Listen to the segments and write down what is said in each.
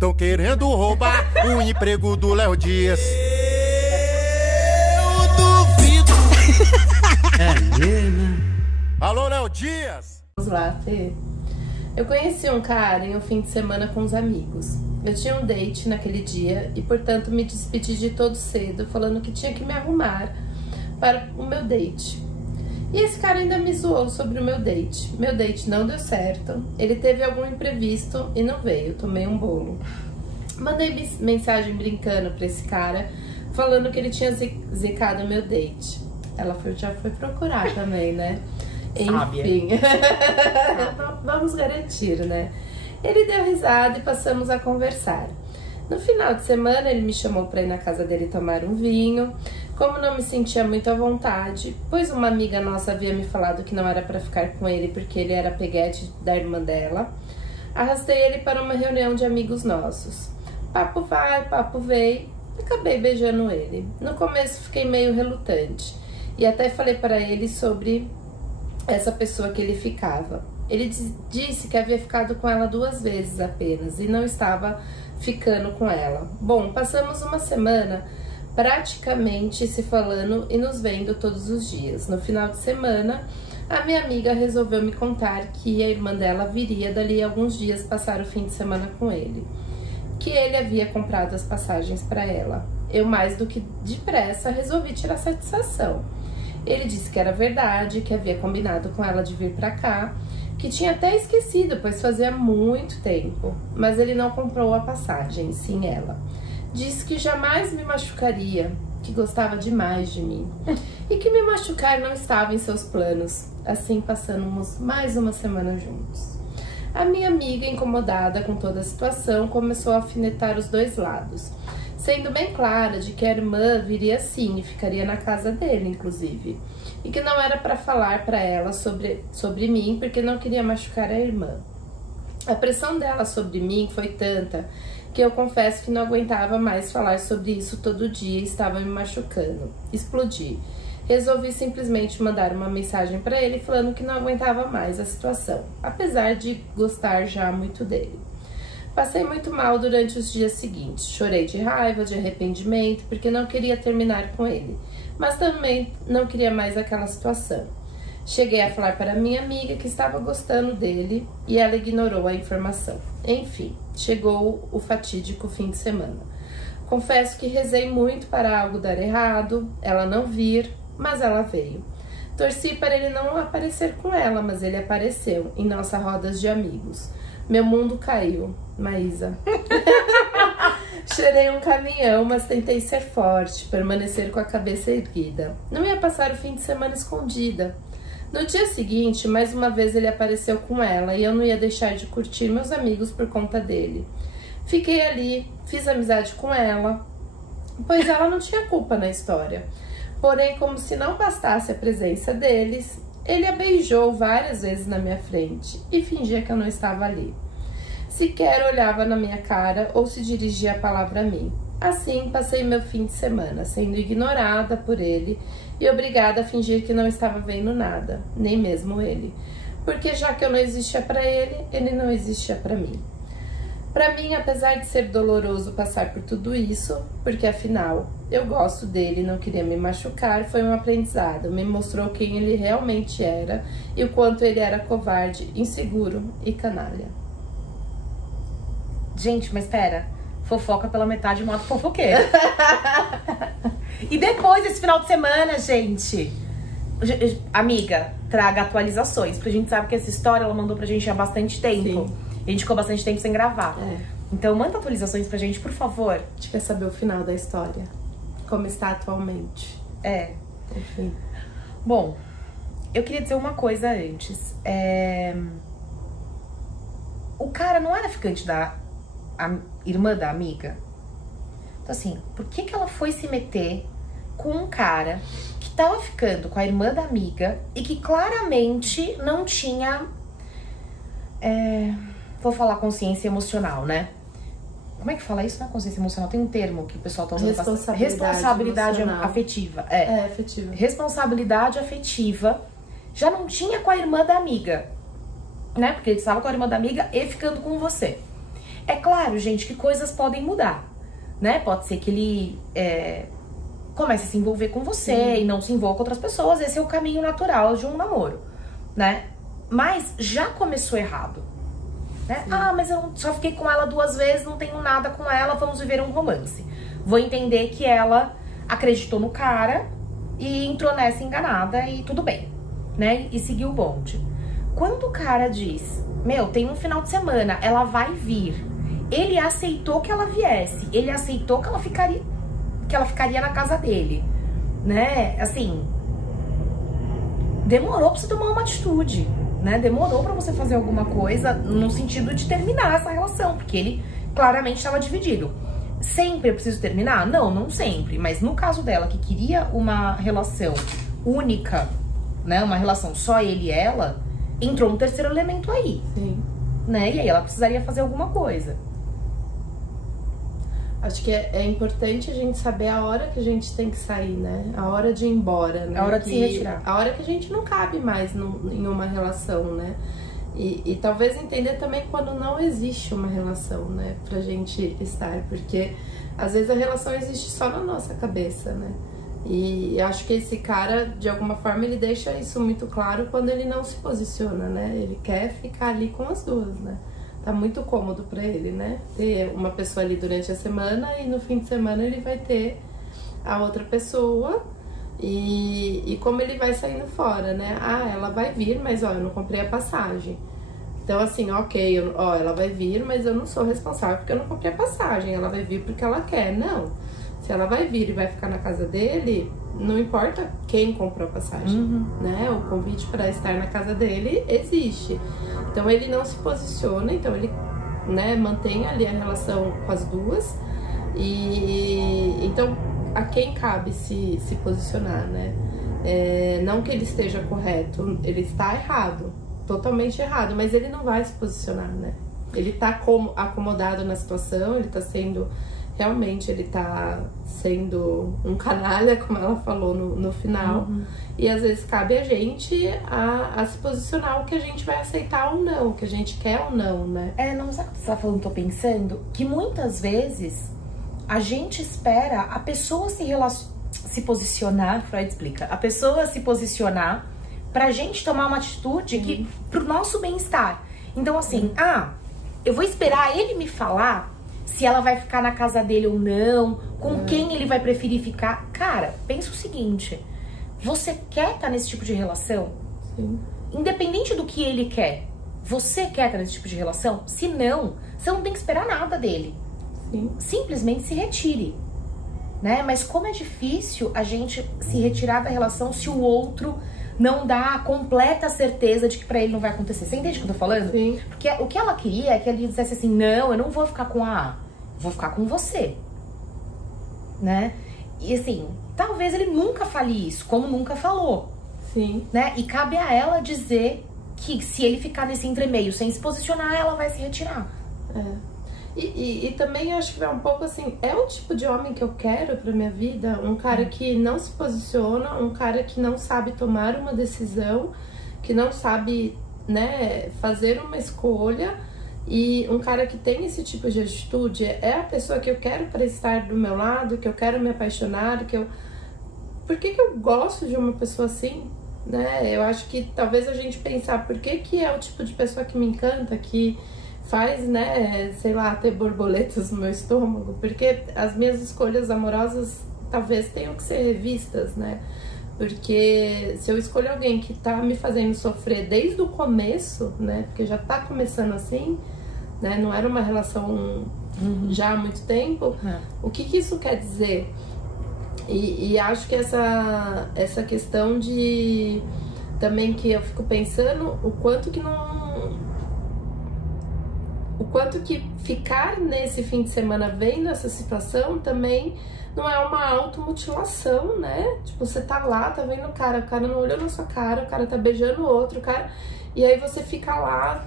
Tão querendo roubar o emprego do Léo Dias. Eu duvido. É mesmo? Alô, Léo Dias. Vamos lá, Fê. Eu conheci um cara em um fim de semana com os amigos. Eu tinha um date naquele dia e, portanto, me despedi de todo cedo, falando que tinha que me arrumar para o meu date. E esse cara ainda me zoou sobre o meu date. Meu date não deu certo, ele teve algum imprevisto e não veio, tomei um bolo. Mandei mensagem brincando pra esse cara, falando que ele tinha zicado o meu date. Ela já foi procurar também, né? Enfim, vamos garantir, né? Ele deu risada e passamos a conversar. No final de semana, ele me chamou para ir na casa dele tomar um vinho. Como não me sentia muito à vontade, pois uma amiga nossa havia me falado que não era para ficar com ele porque ele era peguete da irmã dela, arrastei ele para uma reunião de amigos nossos. Papo vai, papo veio, acabei beijando ele. No começo fiquei meio relutante e até falei para ele sobre essa pessoa que ele ficava. Ele disse que havia ficado com ela 2 vezes apenas e não estava ficando com ela. Bom, passamos uma semana praticamente se falando e nos vendo todos os dias. No final de semana, a minha amiga resolveu me contar que a irmã dela viria dali a alguns dias passar o fim de semana com ele, que ele havia comprado as passagens para ela. Eu, mais do que depressa, resolvi tirar satisfação. Ele disse que era verdade, que havia combinado com ela de vir para cá, que tinha até esquecido, pois fazia muito tempo, mas ele não comprou a passagem, sim ela. Disse que jamais me machucaria, que gostava demais de mim e que me machucar não estava em seus planos. Assim passamos mais uma semana juntos. A minha amiga, incomodada com toda a situação, começou a alfinetar os dois lados, sendo bem clara de que a irmã viria sim e ficaria na casa dele, inclusive, e que não era para falar para ela sobre mim porque não queria machucar a irmã. A pressão dela sobre mim foi tanta que eu confesso que não aguentava mais falar sobre isso todo dia e estava me machucando. Explodi. Resolvi simplesmente mandar uma mensagem para ele falando que não aguentava mais a situação, apesar de gostar já muito dele. Passei muito mal durante os dias seguintes. Chorei de raiva, de arrependimento, porque não queria terminar com ele, mas também não queria mais aquela situação. Cheguei a falar para minha amiga que estava gostando dele e ela ignorou a informação. Enfim, chegou o fatídico fim de semana. Confesso que rezei muito para algo dar errado, ela não vir, mas ela veio. Torci para ele não aparecer com ela, mas ele apareceu em nossa roda de amigos. Meu mundo caiu, Maísa. Chorei um caminhão, mas tentei ser forte, permanecer com a cabeça erguida. Não ia passar o fim de semana escondida. No dia seguinte, mais uma vez ele apareceu com ela e eu não ia deixar de curtir meus amigos por conta dele. Fiquei ali, fiz amizade com ela, pois ela não tinha culpa na história. Porém, como se não bastasse a presença deles, ele a beijou várias vezes na minha frente e fingia que eu não estava ali. Sequer olhava na minha cara ou se dirigia a palavra a mim. Assim, passei meu fim de semana, sendo ignorada por ele e obrigada a fingir que não estava vendo nada, nem mesmo ele. Porque já que eu não existia para ele, ele não existia para mim. Para mim, apesar de ser doloroso passar por tudo isso, porque afinal eu gosto dele e não queria me machucar, foi um aprendizado. Me mostrou quem ele realmente era e o quanto ele era covarde, inseguro e canalha. Gente, mas espera. Fofoca pela metade mata fofoqueira. E depois desse final de semana, gente, amiga, traga atualizações, porque a gente sabe que essa história ela mandou pra gente há bastante tempo. Sim. E a gente ficou bastante tempo sem gravar. Então manda atualizações pra gente, por favor. A gente quer saber o final da história, como está atualmente. Enfim. Bom, eu queria dizer uma coisa antes. O cara não era ficante da irmã da amiga? Então assim, por que ela foi se meter com um cara que tava ficando com a irmã da amiga e que claramente não tinha... vou falar consciência emocional, né? Como é que fala isso? Não é consciência emocional, tem um termo que o pessoal tá usando bastante. Responsabilidade afetiva. Afetiva. Responsabilidade afetiva já não tinha com a irmã da amiga, né? Porque ele estava com a irmã da amiga e ficando com você. É claro, gente, que coisas podem mudar, né? Pode ser que ele comece a se envolver com você e não se envolva com outras pessoas. Esse é o caminho natural de um namoro, né? Mas já começou errado, né? Ah, mas eu só fiquei com ela 2 vezes, não tenho nada com ela, vamos viver um romance. Vou entender que ela acreditou no cara e entrou nessa enganada e tudo bem, né? E seguiu o bonde. Quando o cara diz, meu, tem um final de semana, ela vai vir. Ele aceitou que ela viesse, ele aceitou que ela ficaria na casa dele, né? Assim, demorou pra você tomar uma atitude, né? Demorou pra você fazer alguma coisa no sentido de terminar essa relação, porque ele claramente estava dividido. Sempre eu preciso terminar? Não, não sempre. Mas no caso dela, que queria uma relação única, né? Uma relação só ele e ela, entrou um terceiro elemento aí. Sim. Né? E aí ela precisaria fazer alguma coisa. Acho que é importante a gente saber a hora que a gente tem que sair, né? A hora de ir embora, né? A hora de se retirar. A hora que a gente não cabe mais em uma relação, né? E talvez entender também quando não existe uma relação, né? Pra gente estar, porque às vezes a relação existe só na nossa cabeça, né? E acho que esse cara, de alguma forma, ele deixa isso muito claro quando ele não se posiciona, né? Ele quer ficar ali com as duas, né? Tá muito cômodo pra ele, né? Ter uma pessoa ali durante a semana e no fim de semana ele vai ter a outra pessoa e como ele vai saindo fora, né? Ah, ela vai vir, mas ó, eu não comprei a passagem. Então assim, ok, ela vai vir, mas eu não sou responsável porque eu não comprei a passagem. Ela vai vir porque ela quer, não. Se ela vai vir e vai ficar na casa dele, não importa quem comprou a passagem, né? O convite para estar na casa dele existe. Então ele não se posiciona, então ele, né, mantém ali a relação com as duas. E então a quem cabe se posicionar, né? Não que ele esteja correto, ele está errado, totalmente errado, mas ele não vai se posicionar, né? Ele tá acomodado na situação, ele tá sendo... Realmente ele tá sendo um canalha, como ela falou no final. E às vezes cabe a gente a se posicionar o que a gente vai aceitar ou não, o que a gente quer ou não, né? Não sabe o que você tá falando, tô pensando? Que muitas vezes a gente espera a pessoa se posicionar, Freud explica, a pessoa se posicionar pra gente tomar uma atitude pro nosso bem-estar. Então assim, eu vou esperar ele me falar se ela vai ficar na casa dele ou não, com quem ele vai preferir ficar. Cara, pensa o seguinte, você quer estar nesse tipo de relação? Sim. Independente do que ele quer, você quer estar nesse tipo de relação? Se não, você não tem que esperar nada dele. Sim. Simplesmente se retire, né? Mas como é difícil a gente se retirar da relação se o outro não dá a completa certeza de que pra ele não vai acontecer. Você entende o que eu tô falando? Sim. Porque o que ela queria é que ele dissesse assim, não, eu não vou ficar com a A, vou ficar com você, né? E assim, talvez ele nunca fale isso, como nunca falou. Sim. Né? E cabe a ela dizer que se ele ficar nesse entremeio sem se posicionar, ela vai se retirar. E também acho que vai um pouco assim, é o tipo de homem que eu quero pra minha vida? Um cara que não se posiciona, um cara que não sabe tomar uma decisão, que não sabe, né, fazer uma escolha, e um cara que tem esse tipo de atitude é a pessoa que eu quero pra estar do meu lado, que eu quero me apaixonar, Por que eu gosto de uma pessoa assim? Né? Eu acho que talvez a gente pensar por que é o tipo de pessoa que me encanta, que faz, né, sei lá, ter borboletas no meu estômago, porque as minhas escolhas amorosas talvez tenham que ser revistas, né? Porque se eu escolho alguém que tá me fazendo sofrer desde o começo, né, porque já tá começando assim, né, não era uma relação já há muito tempo, o que isso quer dizer? E acho que essa questão de também que eu fico pensando o quanto que ficar nesse fim de semana vendo essa situação também não é uma automutilação, né? Tipo, você tá lá, tá vendo o cara não olhou na sua cara, o cara tá beijando o outro, o cara... E aí você fica lá...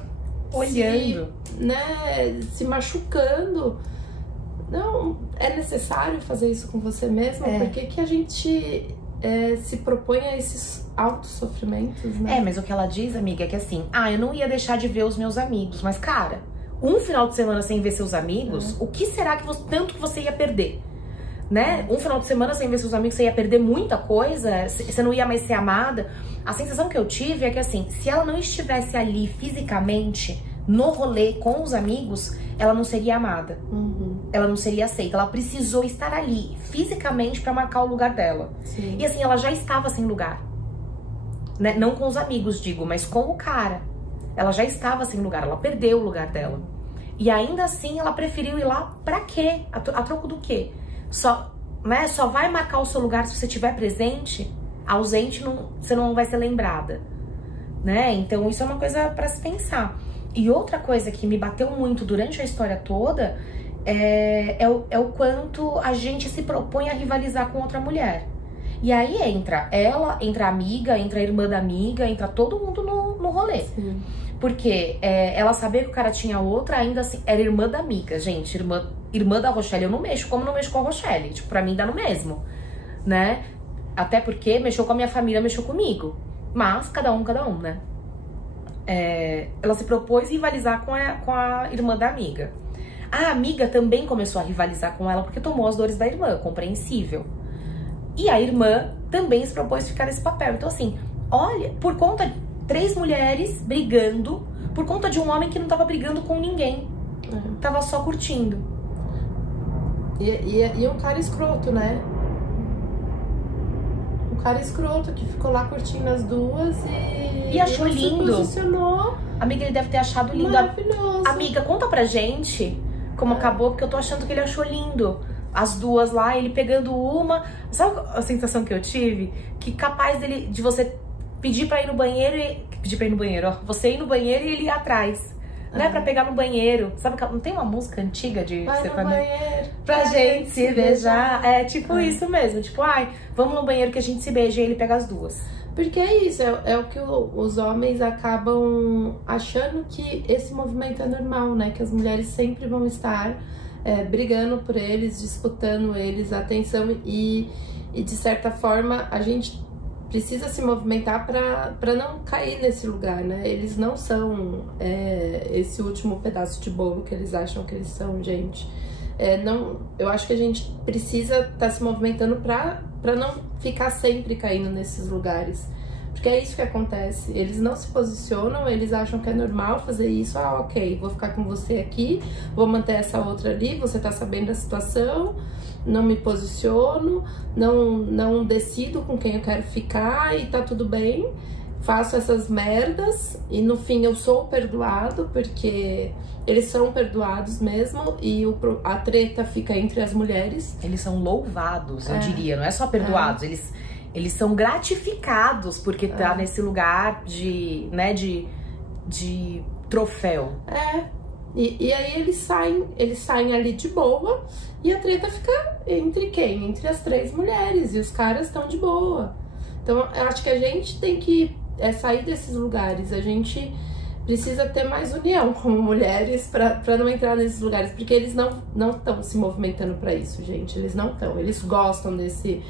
Olhando. Se machucando. Não, é necessário fazer isso com você mesma? Por que a gente se propõe a esses altos sofrimentos, né? Mas o que ela diz, amiga, é que assim, eu não ia deixar de ver os meus amigos, mas cara, um final de semana sem ver seus amigos, o que será que tanto que você ia perder? Né? Um final de semana sem ver seus amigos, você ia perder muita coisa, você não ia mais ser amada. A sensação que eu tive é que, assim, se ela não estivesse ali fisicamente, no rolê com os amigos, ela não seria amada. Ela não seria aceita. Ela precisou estar ali, fisicamente, pra marcar o lugar dela. Sim. E assim, ela já estava sem lugar. Né? Não com os amigos, digo, mas com o cara. Ela já estava sem lugar, ela perdeu o lugar dela. E ainda assim, ela preferiu ir lá pra quê? A troco do quê? Só vai marcar o seu lugar se você estiver presente, ausente, você não vai ser lembrada, né? Então isso é uma coisa pra se pensar. E outra coisa que me bateu muito durante a história toda é o quanto a gente se propõe a rivalizar com outra mulher. E aí entra ela, entra a amiga, entra a irmã da amiga, entra todo mundo no rolê. Sim. Porque ela sabia que o cara tinha outra, ainda assim, era irmã da amiga. Gente, irmã da Rochelle eu não mexo, como não mexo com a Rochelle. Tipo, pra mim dá no mesmo, né? Até porque mexeu com a minha família, mexeu comigo. Mas cada um, né? Ela se propôs rivalizar com a irmã da amiga. A amiga também começou a rivalizar com ela porque tomou as dores da irmã, compreensível. E a irmã também se propôs ficar nesse papel. Então assim, olha, por conta de 3 mulheres brigando, por conta de um homem que não tava brigando com ninguém. Tava só curtindo. E um cara escroto, né? Um cara escroto que ficou lá curtindo as duas e achou lindo. Se posicionou. Amiga, ele deve ter achado lindo. Maravilhoso. Amiga, conta pra gente como acabou, porque eu tô achando que ele achou lindo. As duas lá, ele pegando uma. Sabe a sensação que eu tive? Que capaz de você pedir pra ir no banheiro pedir pra ir no banheiro, ó. Você ir no banheiro e ele ir atrás. Né, pra pegar no banheiro. Sabe, não tem uma música antiga de... Vai no banheiro pra gente se beijar. É tipo isso mesmo. Tipo, ai, vamos no banheiro que a gente se beija e ele pega as duas. Porque é isso, é o que os homens acabam achando que esse movimento é normal, né? Que as mulheres sempre vão estar brigando por eles, disputando eles, a atenção. E de certa forma, a gente precisa se movimentar para não cair nesse lugar, né? Eles não são esse último pedaço de bolo que eles acham que eles são, gente. Eu acho que a gente precisa estar se movimentando para não ficar sempre caindo nesses lugares. Porque é isso que acontece. Eles não se posicionam, eles acham que é normal fazer isso. Ah, ok, vou ficar com você aqui, vou manter essa outra ali, você tá sabendo da situação, não me posiciono, não decido com quem eu quero ficar e tá tudo bem. Faço essas merdas e no fim eu sou perdoado, porque eles são perdoados mesmo, e a treta fica entre as mulheres. Eles são louvados, eu diria, não é só perdoados, eles são gratificados porque tá nesse lugar de troféu. E aí eles saem ali de boa e a treta fica entre quem? Entre as 3 mulheres, e os caras estão de boa. Então eu acho que a gente tem que sair desses lugares, a gente precisa ter mais união como mulheres pra não entrar nesses lugares, porque eles não estão se movimentando pra isso, gente, eles não estão, eles gostam desse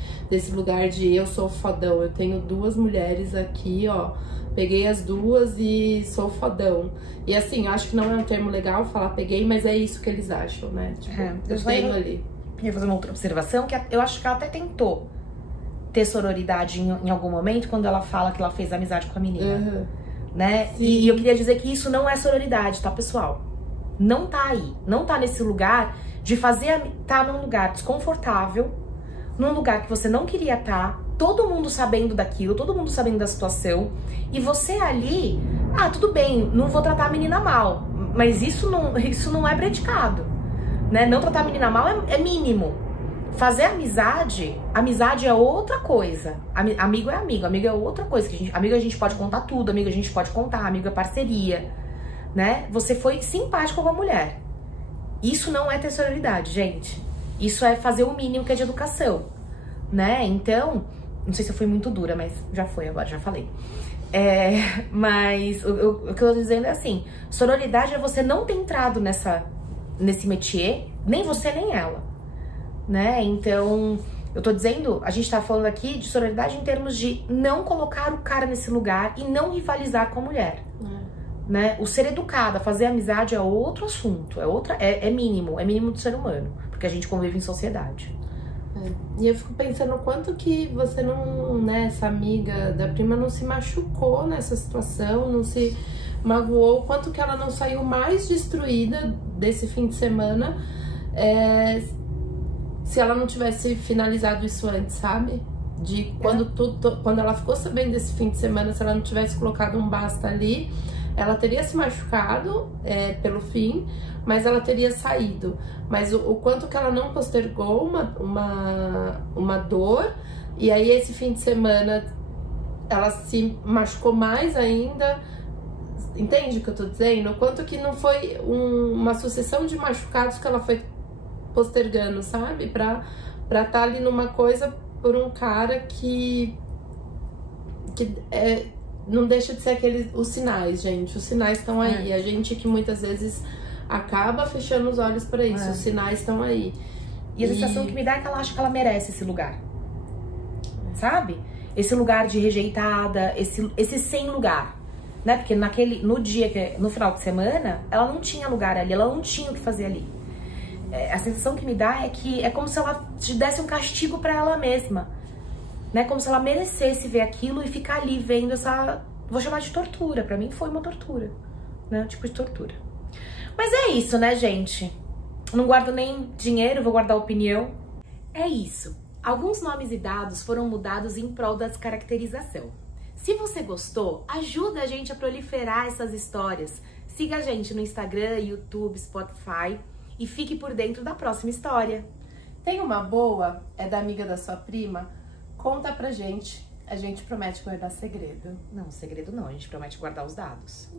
lugar de eu sou fodão, eu tenho 2 mulheres aqui, ó, peguei as 2 e sou fodão. E assim, acho que não é um termo legal falar peguei, mas é isso que eles acham, né? Tipo, eu tenho ali. Eu ia fazer uma outra observação, que eu acho que ela até tentou ter sororidade em algum momento, quando ela fala que ela fez amizade com a menina. Né? E eu queria dizer que isso não é sororidade, tá, pessoal? Não tá aí. Não tá nesse lugar de tá num lugar desconfortável, num lugar que você não queria estar, todo mundo sabendo daquilo, todo mundo sabendo da situação, e você ali, tudo bem, não vou tratar a menina mal, mas isso não é predicado, né? Não tratar a menina mal é mínimo. Fazer amizade é outra coisa. Amigo é amigo é outra coisa. Amigo a gente pode contar tudo, amigo a gente pode contar, amigo é parceria, né? Você foi simpático com a mulher. Isso não é ter sororidade, gente. Isso é fazer o mínimo que é de educação, né? Então, não sei se eu fui muito dura, mas já foi agora, já falei. Mas o que eu tô dizendo é assim, sororidade é você não ter entrado nesse métier, nem você nem ela. Né? Então, eu tô dizendo, a gente tá falando aqui de sororidade em termos de não colocar o cara nesse lugar e não rivalizar com a mulher. né? O ser educada, fazer amizade é outro assunto, é mínimo do ser humano, porque a gente convive em sociedade. E eu fico pensando o quanto que você não, né, essa amiga da prima não se machucou nessa situação, não se magoou, o quanto que ela não saiu mais destruída desse fim de semana, se ela não tivesse finalizado isso antes, sabe? De quando ela ficou sabendo desse fim de semana, se ela não tivesse colocado um basta ali, ela teria se machucado pelo fim, mas ela teria saído. Mas o quanto que ela não postergou uma dor, e aí esse fim de semana ela se machucou mais ainda. Entende o que eu tô dizendo? O quanto que não foi uma sucessão de machucados que ela foi postergando, sabe? Pra tá ali numa coisa por um cara que não deixa de ser os sinais, gente. Os sinais estão aí. A gente que muitas vezes acaba fechando os olhos pra isso. Os sinais estão aí. E a sensação que me dá é que ela acha que ela merece esse lugar. Sabe? Esse lugar de rejeitada, esse sem lugar. Né? Porque no final de semana, ela não tinha lugar ali, ela não tinha o que fazer ali. A sensação que me dá é que é como se ela te desse um castigo pra ela mesma. Né? Como se ela merecesse ver aquilo e ficar ali vendo essa... Vou chamar de tortura, pra mim foi uma tortura. Né? Um tipo de tortura. Mas é isso, né, gente? Não guardo nem dinheiro, vou guardar opinião. É isso. Alguns nomes e dados foram mudados em prol da descaracterização. Se você gostou, ajuda a gente a proliferar essas histórias. Siga a gente no Instagram, YouTube, Spotify e fique por dentro da próxima história. Tem uma boa? É da amiga da sua prima? Conta pra gente. A gente promete guardar segredo. Não, segredo não. A gente promete guardar os dados.